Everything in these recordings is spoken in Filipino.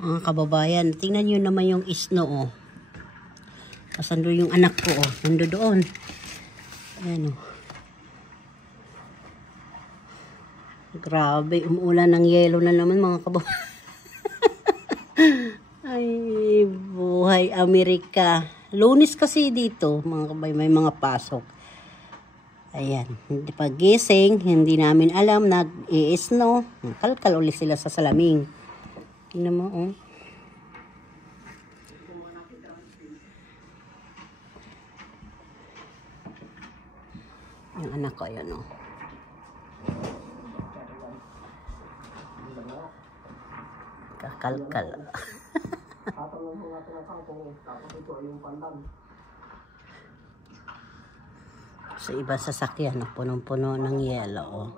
Mga kababayan, tingnan nyo naman yung isno, oh. Kasando yung anak ko, oh. Nando doon. Ayan, oh. Grabe, umuulan ng yelo na naman, mga kababayan. Ay, buhay Amerika. Lunes kasi dito, mga kababayan, may mga pasok. Ayan, hindi pa gising, hindi namin alam, nag-i-snow. Kalkal ulit sila sa salaming. Tingnan mo, oh. Yung anak ko, yun, oh. Kakalkal. Sa iba sasakyan, punong-puno ng yelo, oh.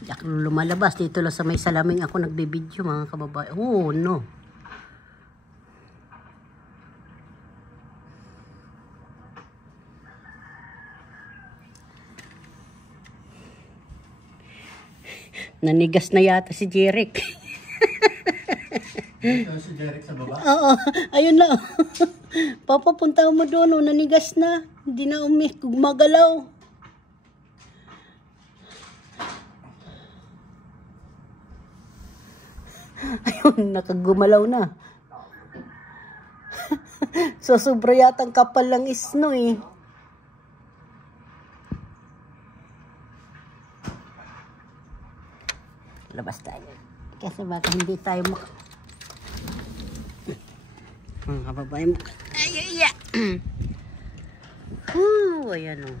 Yak lumalabas dito lang sa may salaming ako nagbibideo, mga kababayan. Oh no. Nanigas na yata si Jeric. Si Jeric sa baba? Oo, ayun na. Papapunta mo doon, oh, nanigas na. Hindi na gumagalaw. Ayun, nakagumalaw na. So, sobra yatang kapal lang isno, eh. Labas tayo. Kasi baka hindi tayo mga kababayan. Ay, ay, ay. Ayan, oh.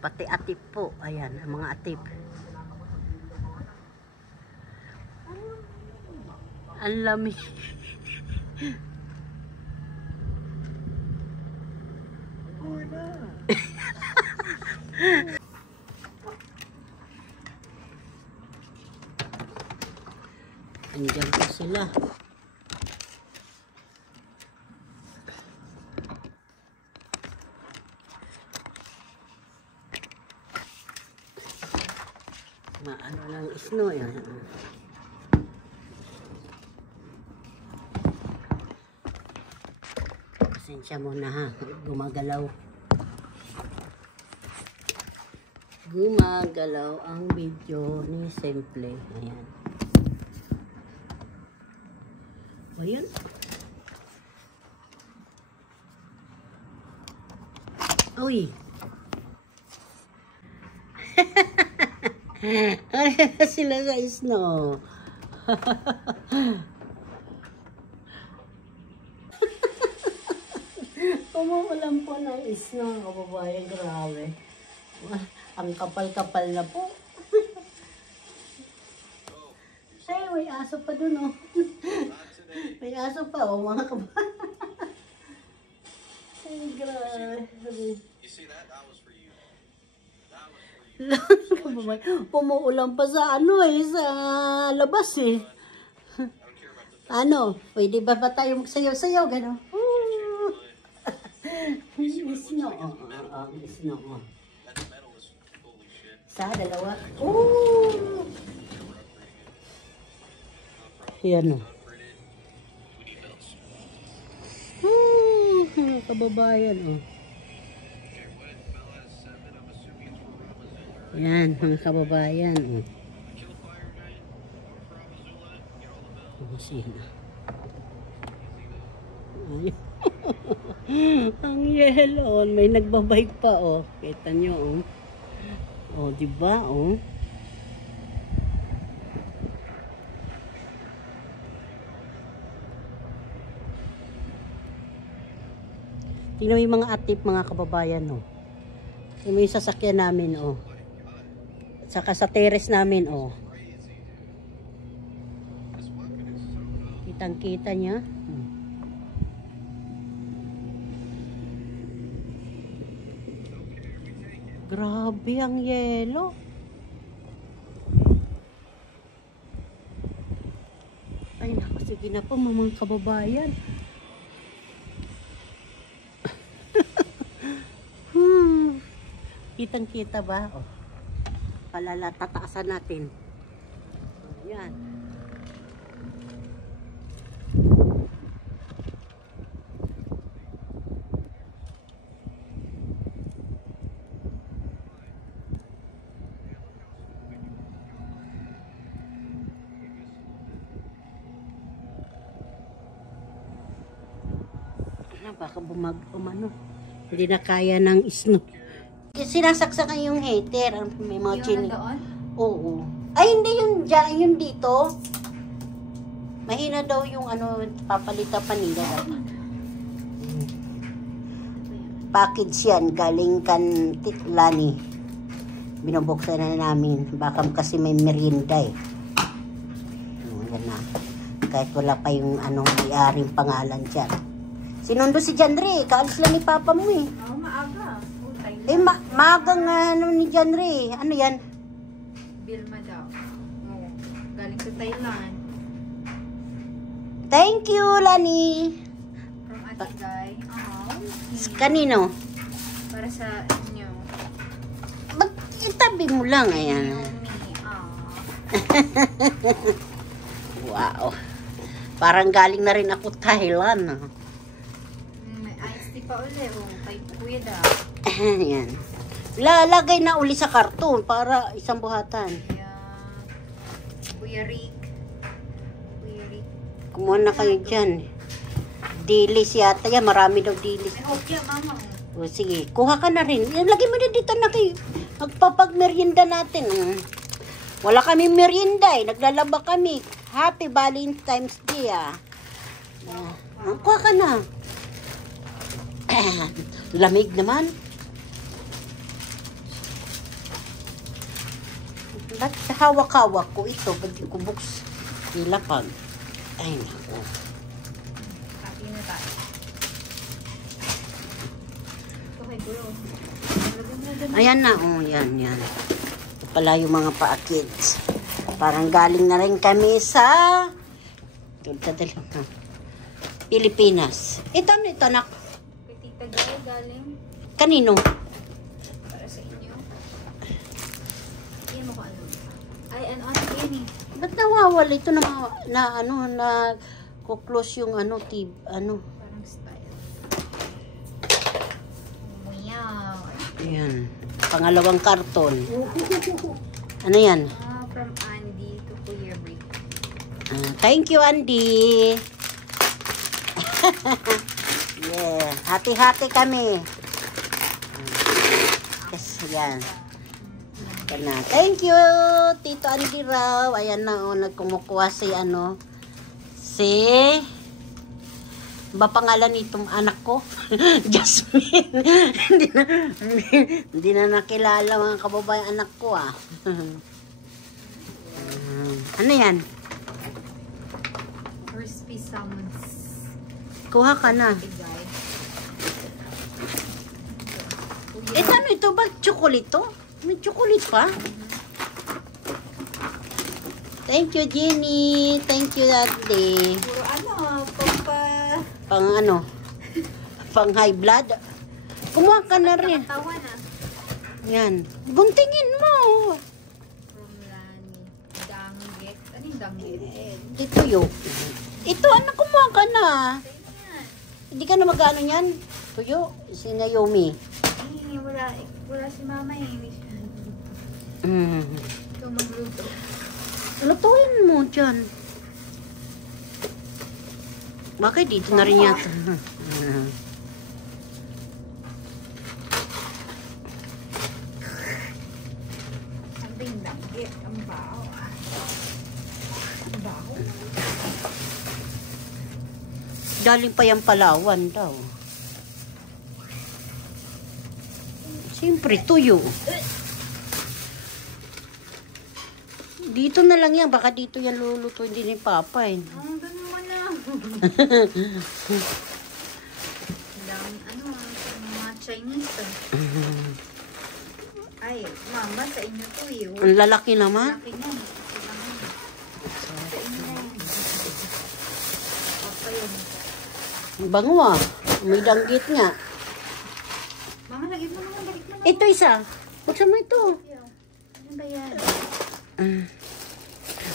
Pati atip po. Ayan, ang mga atip. Ang lamig. Andiyan pa sila. Maano lang isno yan. Pasensya muna, ha. Gumagalaw. Gumagalaw ang video ni Simple. Ayan. O yun. Uy. Sila sa snow. Umuulan po ng snow, kababayan. Grabe. Ang kapal-kapal na po. Ay, may aso pa dun, oh. May aso pa, oh, mga kababayan. Ay, grabe. Pumuulan pa sa ano, eh, sa labas, eh. Ano, pwede ba tayo magsayaw-sayaw, gano'n? Snow, snow. Sa dalawa. Oh! Yan, oh. Kababayan, oh. Yan, mga kababayan, oh. Sino? Ang yellow, may nagbabike pa, oh. Kita nyo, oh. Oh, diba, oh. Tingnan mo yung mga atip, mga kababayan, oh. Tingnan mo yung sasakyan namin, oh. Saka sa terrace namin, oh. Kitang-kita niya. Grabe ang yelo. Ay, naku, sige na po, mga kababayan. Kitang-kita ba? Oh. Tataasan natin. Ayan. Baka umano. Hindi na kaya ng snow. Sinasaksakan yung hater. May mga chili. Oo. Ay, hindi yung dito. Mahina daw yung papalitan pa nila. Package yan. Galing kan Titlani. Binubuksan na namin. Baka kasi may merienda eh. Yan na. Kahit wala pa yung may-aring pangalan dyan. Sinundo si Janre, kaalis lang ni Papa mo eh. Oo, maaga. Maaga nga ni Janre. Ano yan? Bilma daw. Oo. Galing sa Thailand. Thank you, Lani. From Ate Guy. Kanino? Para sa inyo. Ba't itabi mo lang, ayan. Wow. Parang galing na rin ako Thailand. Iced tea pa uli. Kay Kuya daw. Ayan. Lalagay na uli sa karton para isang buhatan. Kuya Rick. Kumuha na kayo dyan. Dilis yata yan. Marami daw dilis. May hopya, mama. O sige, kuha ka na rin. Lagay mo na dito na kayo. Magpapag-merienda natin. Wala kami merienda eh. Naglalaba kami. Happy Valentine's Day ah. Kuha ka na. Lamig naman. Ba't hawak-hawak ko ito? Ba't di ko buks ilapag? Ay, naku. Happy na tayo. Okay, bro. Ayan na, oh, yan. Ito pala yung mga pa-kids. Parang galing na rin kami sa Pilipinas. Ito, anak. Tita Guy, galing. Kanino? Para sa inyo. Iyan mo ko ano. Ay, ano yan eh. Ba't nawawala ito na kuklose yung Parang style. Wow. Ayan. Pangalawang karton. Ano yan? From Andy to Kuya Rick. Thank you, Andy. Yeah. Hati-hati kami. Yes, yan. Yan na. Thank you, Tito Andy raw. Ayan na, nagkumukuha si ba pangalan nitong anak ko? Jasmine. Hindi na nakilala mga kababayan anak ko ah. Ano yan? Crispy salmons. Kuha ka na. Ano ito ba? Chocolate to? May chocolate pa? Thank you, Jenny. Thank you, Daddy. Puro Pang high blood. Kumuha ka na rin. Tawa na. Yan. Guntingin mo. From Lani. Danggit. Ano yung danggit? Dito yun. Ito, kumuha ka na. Hindi ka na mag-ano yan? Tuyo. Si Naomi. Wala si mama eh. Ito magluto. Lutuin mo dyan. Bakit dito na rin yata? Sabing danggit. Ang bao ah. Ang bao. Galing pa yung Palawan daw. Siyempre, tuyo. Dito na lang yan. Baka dito yan luluto. Hindi ni Papa eh. Ganun mo na. Mga Chinese Ay, mama, sa inyo to eh. Ang lalaki naman. Laki niya. Sa inyo na yun. Okay yun. Bango ah. May danggit nga. Mama, lagyan mo naman. Balik mo na. Ito isa. Buksan mo ito. Ano ba yan?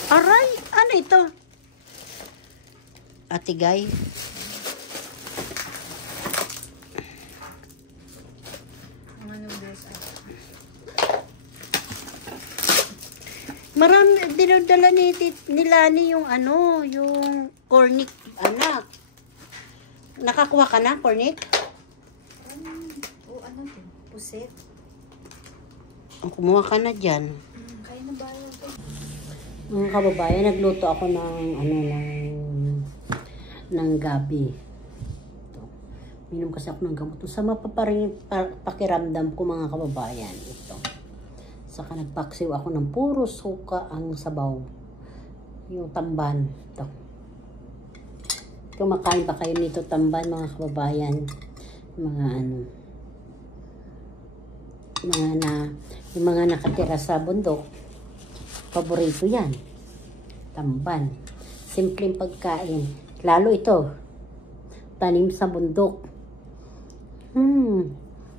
Aray, ano ito? Ate Guy. Mga noodles. Marami, dinadala ni Lani yung ano, yung cornic, anak. Nakakuha ka na, cornic? O ano to? Pusit? Kumuha ka na dyan. Kaya na ba yun? Mga kababayan, nagluto ako ng ng gabi. Ito. Minom kasi ako ng gamot. Sa pakiramdam ko, mga kababayan, ito. Saka nagpaksiw ako ng puro suka ang sabaw. Yung tamban. Ito. Kumakain ba kayo nito tamban, mga kababayan? Yung mga nakatira sa bundok. Paborito yan. Tamban. Simpleng pagkain. Lalo ito. Tanim sa bundok.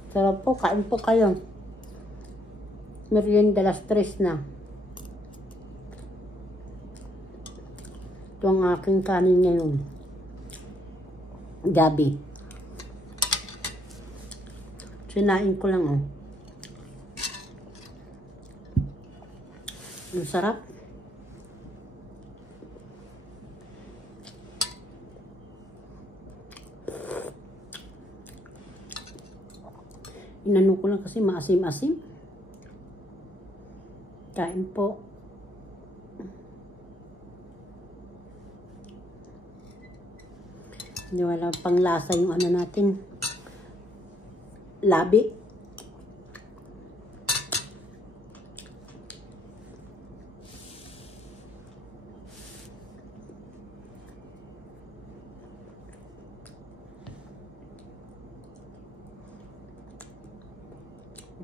Sarap po. Kain po kayo. Merienda las 3 na. Ito ang aking kanin ngayon. Gabi. Sinain ko lang, oh. Ang sarap. Inano ko lang kasi maasim-asim. Kain po. Hindi wala pang lasa yung ano natin. Labi.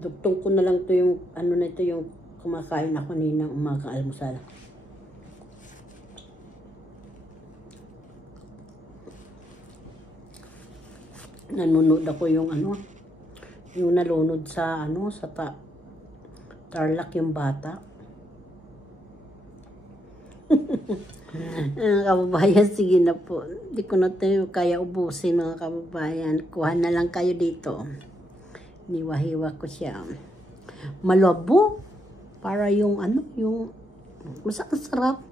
Dugtong ko na lang to yung ano na ito yung kumakain ako ninang umaga almusal. Nanonood ako yung ano, yung nalunod sa ano, sa Tarlac yung bata. Kababayan, sige na po. Hindi ko na tayo kaya ubusin, mga kababayan. Kuha na lang kayo dito. Niwahiwa ko siya. Malabo. Para yung ano, yung masarap.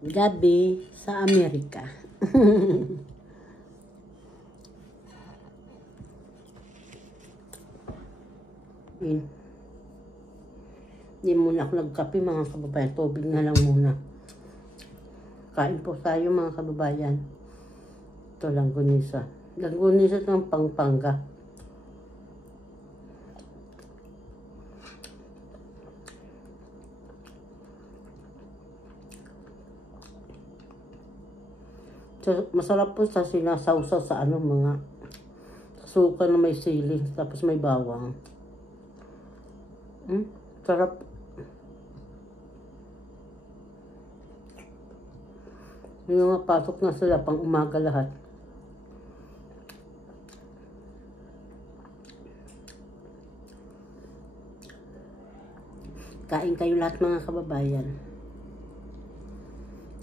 Gabi sa Amerika. Hindi muna ako nagkape, mga kababayan. Tubig na lang muna. Kain po tayo, mga kababayan. Ito, langgunisa. Langgunisa ng Pampanga. So, masarap po sa sinasawsaw sa ano, mga suka na may sili. Tapos may bawang. Sarap. Yung mga pasok na sila pang umaga lahat. Kain kayo lahat, mga kababayan.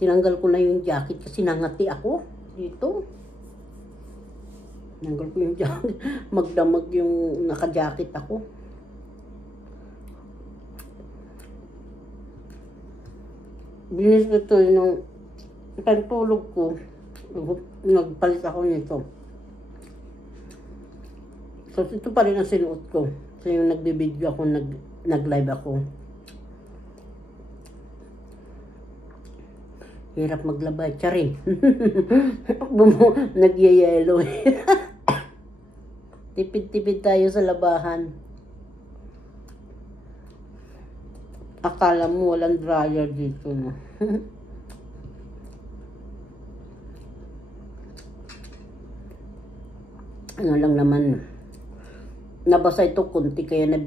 Tinanggal ko na yung jacket kasi nangati ako dito. Tinanggal ko yung jacket. Magdamag yung naka-jacket ako. Binis ko ito nung pantulog ko. Nagpalit ako nito. So, ito pa rin ang sinuot ko. So, yung nagbibideo ako, nag-live ako. Hirap maglaba. Charing. Nagyayelo. Tipid-tipid tayo sa labahan. Akala mo walang dryer dito, no? Ano lang naman. Nabasa ito kunti kaya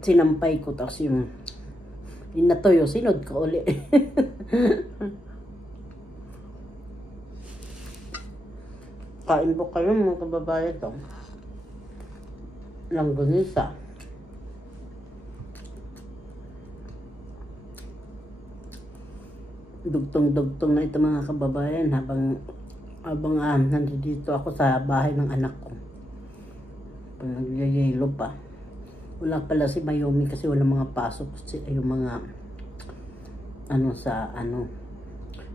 sinampay ko. Tapos yung natuyo, sinod ko uli. Kain po kayo mga kababayan to. Langganisa. Dugtong-dugtong na ito mga kababayan habang nandito ako sa bahay ng anak ko. Nagyayelo pa. Wala pala si Mayumi kasi wala mga pasok. Yung mga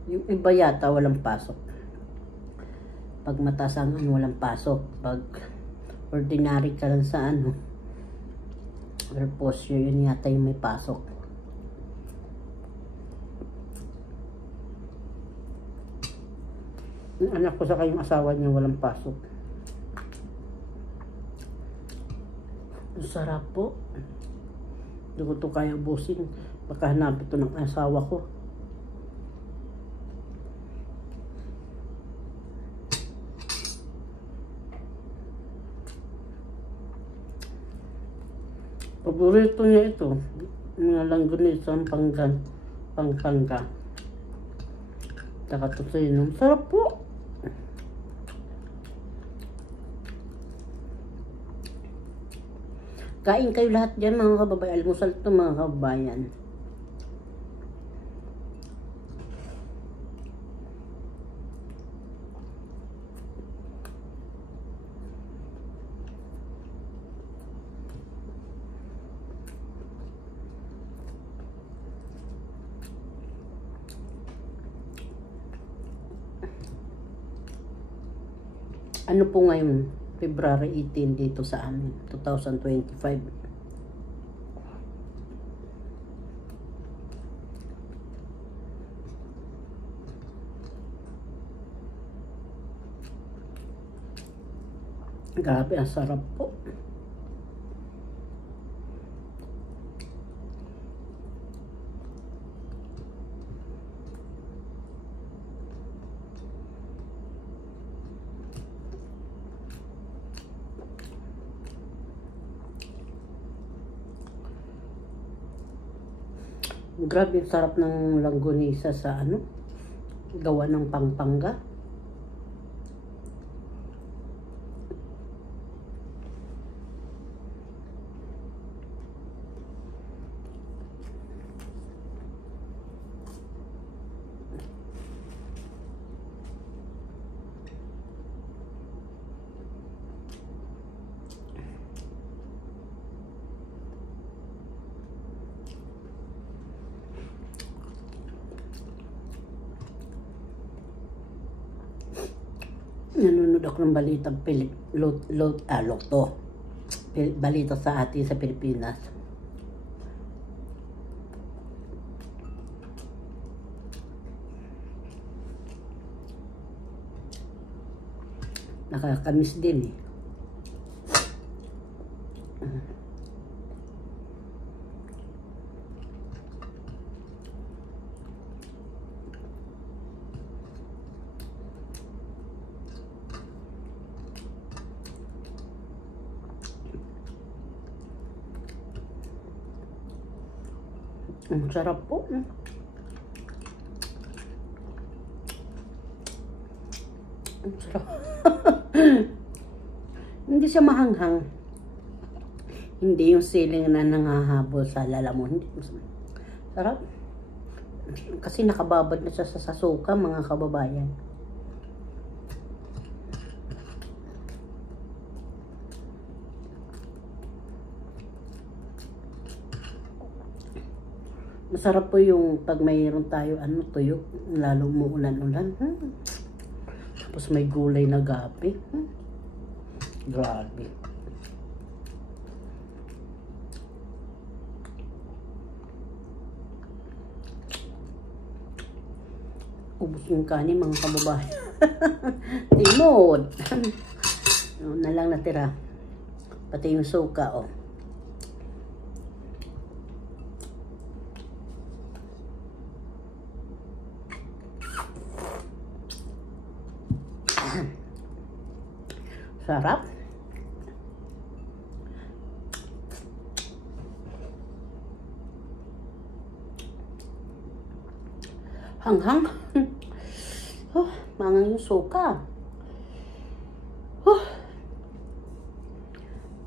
yung iba yata walang pasok. Pag mataas ang walang pasok. Pag ordinary ka lang sa tapos yun yata yung may pasok. Yung anak ko sa kayong asawa niya walang pasok. Ang sarap po. Hindi ko ito kaya ubusin. Baka hanapin ito ng asawa ko. Paborito niya ito. Mga langganisa ang Pampanga. Saka ito sarap po. Kain kayo lahat dyan mga kababayan. Almusal ito mga kababayan. Ano po ngayon? February 18 dito sa amin, 2025. Grabe, ang sarap po. Grabe yung sarap ng langganisa sa gawa ng Pampanga. Nanonood ako ng balitang Lotto. Balita sa atin sa Pilipinas. Nakakamiss din eh. Ang sarap po. Ang sarap. Hindi siya mahanghang. Hindi yung siling na nangahabol sa lalamon. Sarap. Kasi nakababad na siya sa suka, mga kababayan. Masarap po yung pag mayroon tayo tuyo, lalo umuulan-ulan. Tapos may gulay na gabi. Grabe. Ubus yung kanin mga kababayan. Timod. Na lang natira. Pati yung suka, oh. Sarap. Hanghang. Oh, mangang yung suka.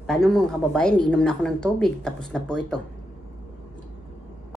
Paano mga kababayan, inom na ako ng tubig. Tapos na po ito.